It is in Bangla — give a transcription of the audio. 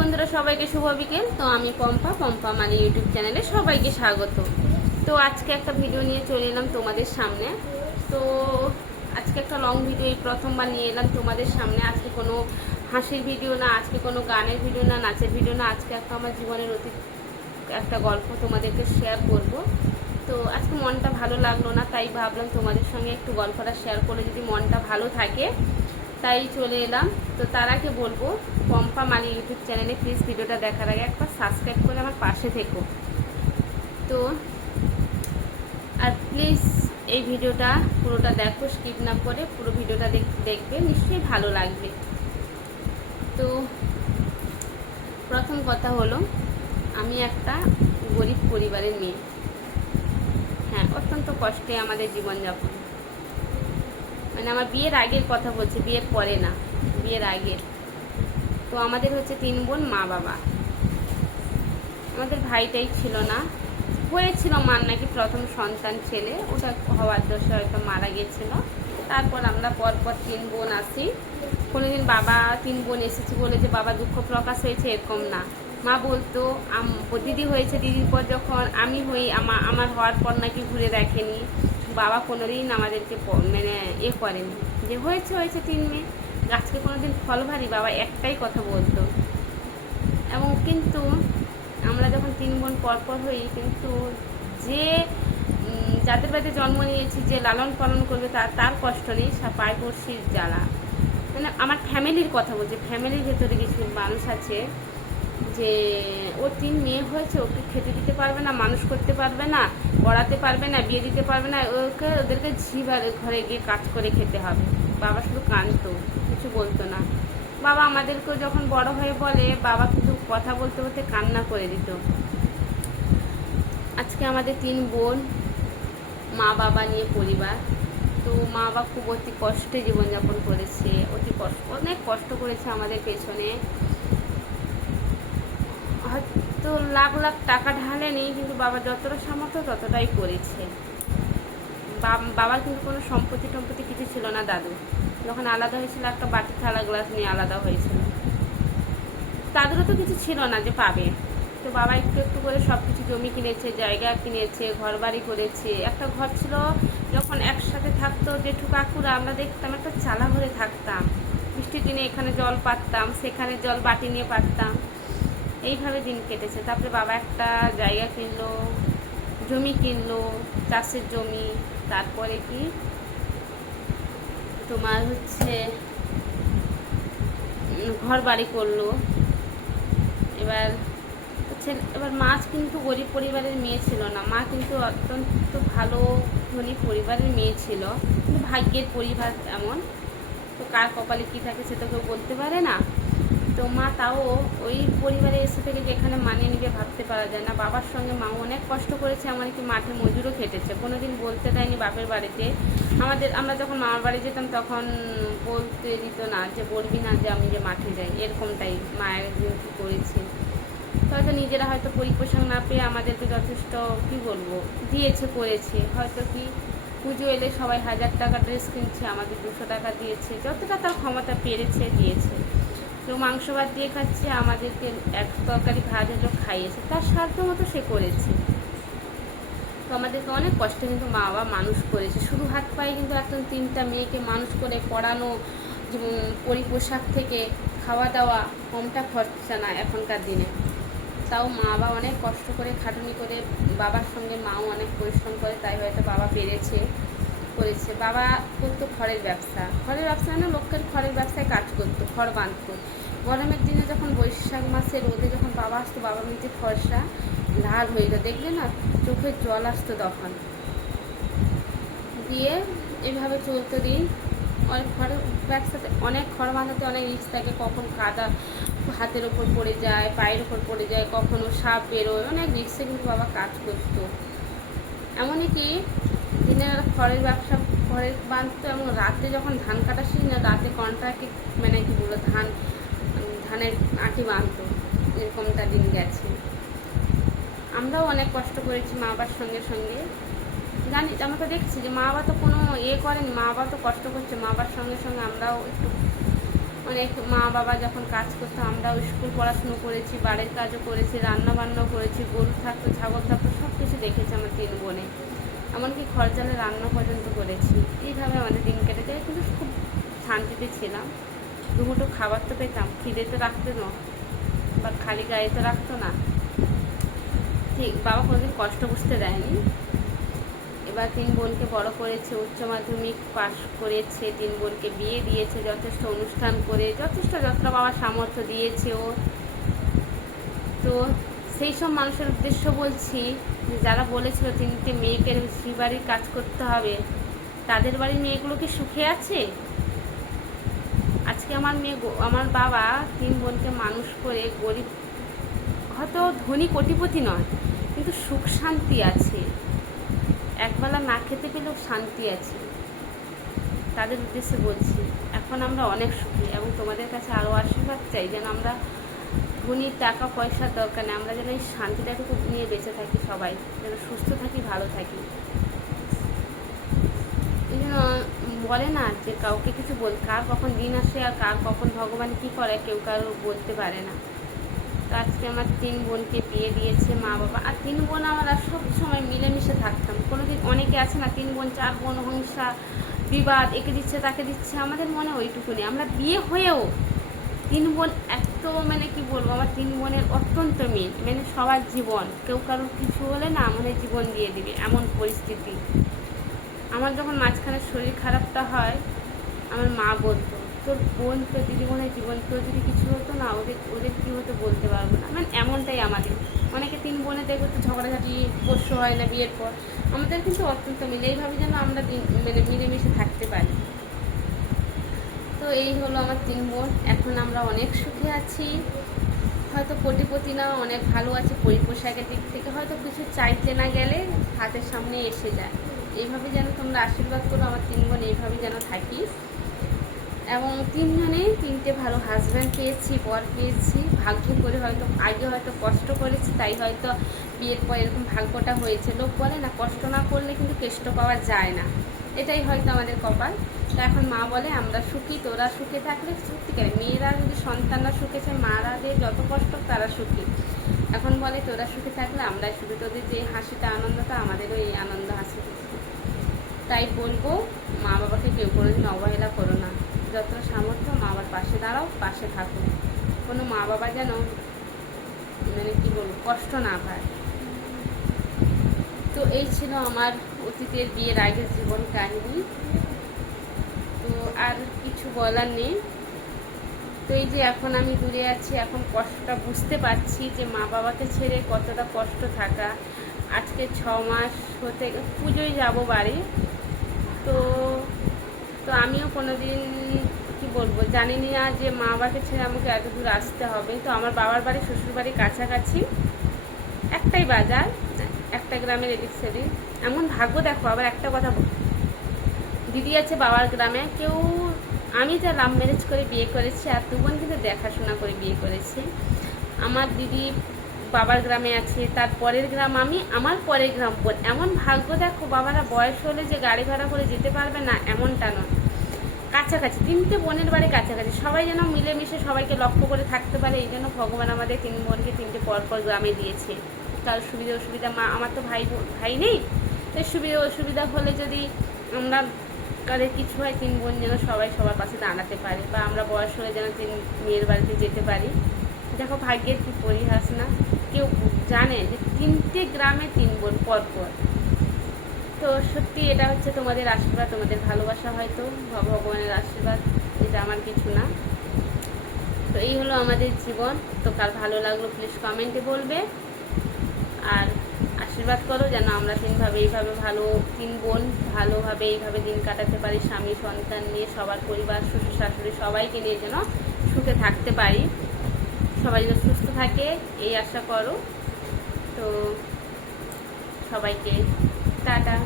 বন্ধুরা, সবাইকে শুভ বিকেল। তো আমি পম্পা মানে ইউটিউব চ্যানেলে সবাইকে স্বাগত। তো আজকে একটা ভিডিও নিয়ে চলে এলাম তোমাদের সামনে। তো আজকে একটা লং ভিডিও প্রথমবার নিয়ে এলাম তোমাদের সামনে। আজকে কোনো হাসির ভিডিও না, আজকে কোনো গানের ভিডিও না, নাচের ভিডিও না, আজকে একটা আমার জীবনের অতীত একটা গল্প তোমাদেরকে শেয়ার করব। তো আজকে মনটা ভালো লাগলো না, তাই ভাবলাম তোমাদের সঙ্গে একটু গল্পটা শেয়ার করলে যদি মনটা ভালো থাকে, তাই চলে এলাম। তো তার আগে বলবো, পম্পা মালি ইউটিউব চ্যানেলে প্লিজ ভিডিওটা দেখার আগে একবার সাবস্ক্রাইব করে আমার পাশে থেকো। তো আর প্লিজ এই ভিডিওটা পুরোটা দেখো, স্কিপ না করে পুরো ভিডিওটা দেখবে, নিশ্চয়ই ভালো লাগবে। তো প্রথম কথা হলো, আমি একটা গরিব পরিবারের মেয়ে। হ্যাঁ, অত্যন্ত কষ্টে আমাদের জীবনযাপন। মানে আমার বিয়ের আগের কথা বলছি, বিয়ের পরে না, বিয়ের আগের। তো আমাদের হচ্ছে 3 বোন, মা বাবা। আমাদের ভাইটাই ছিল না, হয়েছিল মার নাকি প্রথম সন্তান ছেলে, ওটা হওয়ার দোষে হয়তো মারা গেছিল। তারপর আমরা পরপর 3 বোন আসি। কোনোদিন বাবা 3 বোন এসেছি বলে যে বাবা দুঃখ প্রকাশ হয়েছে এরকম না। মা বলতো দিদি হয়েছে, দিদির পর যখন আমি হই, আমার হওয়ার পর নাকি ঘুরে দেখেনি। বাবা কোনোদিন আমাদেরকে মানে করেনি যে হয়েছে 3 মেয়ে, গাছকে কোনোদিন ফল ভারী, বাবা একটাই কথা বলতো। এবং কিন্তু আমরা যখন 3 বোন পরপর হই, কিন্তু যে যাদের বাড়িতে জন্ম নিয়েছি, যে লালন পালন করবে তার কষ্ট নেই, পায়পড়শির জ্বালা। মানে আমার ফ্যামিলির কথা বলছি, ফ্যামিলির ভেতরে কিছু মানুষ আছে যে ওর 3 মেয়ে হয়েছে, ওকে খেতে দিতে পারবে না, মানুষ করতে পারবে না, পড়াতে পারবে না, বিয়ে দিতে পারবে না, ওদেরকে ঘরে গিয়ে কাজ করে খেতে হবে। বাবা শুধু কাঁদতো, কিছু বলতো না। বাবা আমাদেরকেও যখন বড় হয়ে বলে, বাবা কিন্তু কথা বলতে বলতে কান্না করে দিত। আজকে আমাদের 3 বোন, মা বাবা নিয়ে পরিবার। তো মা বাবা খুব অতি কষ্টে জীবনযাপন করেছে, অনেক কষ্ট করেছে আমাদের পেছনে। হয়তো লাখ লাখ টাকা ঢালেনি, কিন্তু বাবা যতটা সামর্থ্য ততটাই করেছে। বাবার কিন্তু কোনো সম্পত্তি কিছু ছিল না। দাদু যখন আলাদা হয়েছিল, একটা বাটি থালা গ্লাস নিয়ে আলাদা হয়েছিল। দাদুরও তো কিছু ছিল না যে পাবে। তো বাবা একটু একটু করে সব কিছু জমি কিনেছে, জায়গা কিনেছে, ঘর বাড়ি করেছে। একটা ঘর ছিল, যখন একসাথে থাকতো জেঠু কাকুরা, আমরা দেখতাম একটা চালা ঘরে থাকতাম। বৃষ্টির দিনে এখানে জল পাততাম, সেখানে জল বাটি নিয়ে পাততাম, এইভাবে দিন কেটেছে। তারপরে বাবা একটা জায়গা কিনলো, জমি কিনলো, চাষের জমি। তারপরে কি তোমার হচ্ছে ঘর বাড়ি করলো। এবার মা কিন্তু গরিব পরিবারের মেয়ে ছিল না, মা কিন্তু অত্যন্ত ভালো ধনী পরিবারের মেয়ে ছিল। কিন্তু ভাগ্যের পরিবার এমন, তো কার কপালে কী থাকে সে তো কেউ বলতে পারে না। তো মা তাও ওই পরিবারে এসে থেকে যেখানে মানিয়ে নিবে ভাবতে পারা যায় না। বাবার সঙ্গে মাও অনেক কষ্ট করেছে, এমনকি মাঠে মজুরও খেটেছে। কোনোদিন বলতে দেয়নি বাপের বাড়িতে। আমরা যখন মামার বাড়ি যেতাম, তখন বলতে দিত না যে বলবি না যে আমি যে মাঠে যাই, এরকমটাই মায়ের একদিন কী করেছে। তো হয়তো নিজেরা হয়তো পরিপোষণ না পেয়ে আমাদেরকে যথেষ্ট কী বলবো দিয়েছে, করেছে। হয়তো কি পুজো এলে সবাই 1000 টাকা ড্রেস কিনছে, আমাদের 200 টাকা দিয়েছে, যতটা তার ক্ষমতা পেরেছে দিয়েছে। কেউ মাংস ভাত দিয়ে খাচ্ছে, আমাদেরকে এক তরকারি ভাত হলেও খাইয়েছে, তার সাধ্য মতো সে করেছে। তো আমাদেরকে অনেক কষ্টে কিন্তু মা বাবা মানুষ করেছে। শুধু হাত পায়ে কিন্তু একদম 3টা মেয়েকে মানুষ করে পড়ানো, পোশাক থেকে খাওয়া দাওয়া, কমটা খরচা না এখনকার দিনে। তাও মা বাবা অনেক কষ্ট করে খাটুনি করে, বাবার সঙ্গে মাও অনেক পরিশ্রম করে, তাই হয়তো বাবা করেছে। বাবা করতো খড়ের ব্যবসা মানে লোকের খড়ের ব্যবসায় কাজ করতো, খড় বাঁধতো। গরমের দিনে যখন বৈশাখ মাসে রোদে যখন বাবা আসতো, বাবা নিজে ফর্সা লাল হয়ে যেত, দেখলে না চোখের জল আসতো তখন। দিয়ে এইভাবে চলতো দিন। অনেক খড়ের ব্যবসাতে অনেক খড় বাঁধাতে অনেক রিস্ক থাকে, কখন কাদা হাতের ওপর পড়ে যায়, পায়ের ওপর পড়ে যায়, কখনো সাপ বেরোয়, অনেক রিস্কে কিন্তু বাবা কাজ করতো। এমনই কি দিনের খড়ের ব্যবসা, খড়ের বাঁধতো, এবং রাতে যখন ধান কাটার সিজন, রাতে কন্ট্রাক্টে মানে কি বলবো ধানের আঁটি বাঁধতো। এরকমটা দিন গেছে। আমরাও অনেক কষ্ট করেছি মা বাবার সঙ্গে সঙ্গে। জানি, আমরা তো দেখছি যে মা বাবা তো কোনো করেনি, মা বাবা তো কষ্ট করছে, মা বাবার সঙ্গে সঙ্গে আমরাও একটু অনেক মা বাবা যখন কাজ করতো, আমরাও স্কুল পড়াশুনো করেছি, বাড়ির কাজও করেছি, রান্না বান্নাও করেছি, গরু থাকতো, ছাগল থাকতো, সব কিছু দেখেছি আমার 3 বোনে। এমনকি ঘর জালে রান্না পর্যন্ত করেছি। এইভাবে আমাদের দিন কেটে যায়, কিন্তু খুব শান্তিতে ছিলাম। দুমুঠো খাবার তো পেতাম, খিদে তো রাখতো না, বা খালি গায়ে তো রাখতো না। ঠিক, বাবা কোনোদিন কষ্ট বুঝতে দেয়নি। এবার 3 বোনকে বড় করেছে, উচ্চ মাধ্যমিক পাশ করেছে, 3 বোনকে বিয়ে দিয়েছে, যথেষ্ট অনুষ্ঠান করে, যথেষ্ট যতটা বাবার সামর্থ্য দিয়েছে ও। তো সেই সব মানুষের উদ্দেশ্য বলছি, যে যারা বলেছিল 3টে মেয়েকে স্ত্রী বাড়ির কাজ করতে হবে, তাদের বাড়ির মেয়েগুলো কি সুখে আছে? আজকে আমার বাবা 3 বোনকে মানুষ করে, গরিব, হয়তো ধনী কোটিপতি নয়, কিন্তু সুখ শান্তি আছে। একবেলা না খেতে পেলেও শান্তি আছে। তাদের উদ্দেশ্যে বলছি, এখন আমরা অনেক সুখী, এবং তোমাদের কাছে আরও আশীর্বাদ চাই যেন আমরা ধনী, টাকা পয়সার দরকার নেই, আমরা যেন এই শান্তিটাটুকু নিয়ে বেঁচে থাকি, সবাই যেন সুস্থ থাকি, ভালো থাকি। এই জন্য বলে না যে কাউকে কিছু কার কখন দিন আসে আর কার কখন ভগবান কী করে কেউ কারো বলতে পারে না। তো আজকে আমার 3 বোনকে বিয়ে দিয়েছে মা বাবা, আর 3 বোন আমরা সব সময় মিলেমিশে থাকতাম। কোনোদিন, অনেকে আছে না 3 বোন 4 বোন হিংসা বিবাদ, একে দিচ্ছে তাকে দিচ্ছে, আমাদের মনে ওইটুকু নেই। আমরা বিয়ে হয়েও 3 বোন এত, মানে কি বলবো, আমার 3 বোনের অত্যন্ত মিল, মানে সবার জীবন, কেউ কারোর কিছু হলে না আমাদের জীবন দিয়ে দিবে, এমন পরিস্থিতি। আমার যখন মাঝখানে শরীর খারাপটা হয়, আমার মা বলতো, তোর বোন, তোর দিদি বোনের জীবন, তোর যদি কিছু হতো না, ওদের কী হতো বলতে পারবো না, মানে এমনটাই আমাদের। অনেকে 3 বোনে দেখবো তো ঝগড়াঝাটি পোষ্য হয় না বিয়ের পর, আমাদের কিন্তু অত্যন্ত মিলে, এইভাবে যেন আমরা মানে মিলেমিশে থাকতে পারি। তো এই হলো আমার 3 বোন। এখন আমরা অনেক সুখে আছি, হয়তো কোটিপতি না, অনেক ভালো আছে, পোশাকের দিক থেকে হয়তো কিছু চাইতে না গেলে হাতের সামনে এসে যায়। এইভাবে যেন তোমরা আশীর্বাদ করো, আমার 3 বোন এইভাবে যেন থাকি। এবং 3 জনেই 3টে ভালো হাজব্যান্ড পেয়েছি, বর পেয়েছি, ভাগ্য করে, হয়তো আগে হয়তো কষ্ট করেছি, তাই হয়তো বিয়ের পর এরকম ভাগ্যটা হয়েছে। লোক বলে না, কষ্ট না করলে কিন্তু কেষ্ট পাওয়া যায় না, এটাই হয়তো আমাদের কপাল। তো এখন মা বলে আমরা সুখী, তোরা সুখে থাকলে, সত্যিকারে মেয়েরা যদি সন্তানরা সুখে চায়, মারাদের যত কষ্ট তারা সুখী। এখন বলে তোরা সুখে থাকলে আমরাই সুখী, তোদের যে হাসিটা আনন্দটা আমাদেরও এই আনন্দ হাসি। তাই বলবো, মা বাবাকে কেউ কোনোদিন অবহেলা করো না, যতটা সামর্থ্য মা বাবার পাশে দাঁড়াও, পাশে থাকো। কোনো মা বাবা যেন, মানে কি বলবো, কষ্ট না পায়। তো এই ছিল আমার অতীতের বিয়ের আগের জীবন কাহিনী। তো আর কিছু বলার নেই। তো এই যে এখন আমি দূরে আছি, এখন কষ্টটা বুঝতে পারছি যে মা বাবাকে ছেড়ে কতটা কষ্ট থাকা। আজকে 6 মাস হতে, পুজোয় যাব বাড়ি। তো তো আমিও কোনো দিন কী বলবো, জানি না যে মা বাবাকে ছেড়ে আমাকে এত দূর আসতে হবে। তো আমার বাবার বাড়ি, শ্বশুর বাড়ি কাছাকাছি, একটাই বাজার, একটা গ্রামের এদিক সেদিক। এমন ভাগ্য দেখো, আবার একটা কথা, দিদি আছে বাবার গ্রামে, কেউ, আমি যা লাভ ম্যারেজ করে বিয়ে করেছি, আর 2 বোন কিন্তু দেখাশোনা করে বিয়ে করেছি। আমার দিদি বাবার গ্রামে আছে, তার পরের গ্রাম আমি, আমার পরের গ্রাম বোন। এমন ভাগ্য দেখো, বাবারা বয়স হলে যে গাড়ি ভাড়া করে যেতে পারবে না, এমনটা নয়, কাছাকাছি 3টে বোনের বাড়ি কাছাকাছি, সবাই যেন মিলেমিশে সবাইকে লক্ষ্য করে থাকতে পারে। এই জন্য ভগবান আমাদের 3 বোনকে 3টে পরপর গ্রামে দিয়েছে। তার সুবিধা অসুবিধা, আমার তো ভাই নেই, তাই সুবিধা অসুবিধা হলে যদি আমরা কাদের কিছু হয়, 3 বোন যেন সবাই সবার পাশে দাঁড়াতে পারে, বা আমরা বয়স হলে যেন 3 মেয়ের বাড়িতে যেতে পারি। দেখো ভাগ্যের কি পরিহাস না, কেউ জানে যে 3টে গ্রামে 3 বোন পরপর। তো সত্যি এটা হচ্ছে তোমাদের আশীর্বাদ, তোমাদের ভালোবাসা, হয়তো ভগবানের আশীর্বাদ, এটা আমার কিছু না। তো এই হলো আমাদের জীবন। তো কার ভালো লাগলো প্লিজ কমেন্টে বলবে, আর আশীর্বাদ করো যেন আমরা এইভাবে ভালো 3 বোন ভালোভাবে এইভাবে দিন কাটাতে পারি, স্বামী সন্তান নিয়ে, সবার পরিবার, শ্বশুর শাশুড়ি সবাইকে নিয়ে যেন সুখে থাকতে পারি, সবাই যেন সুস্থ থাকে, এই আশা করো। তো সবাইকে টাটা।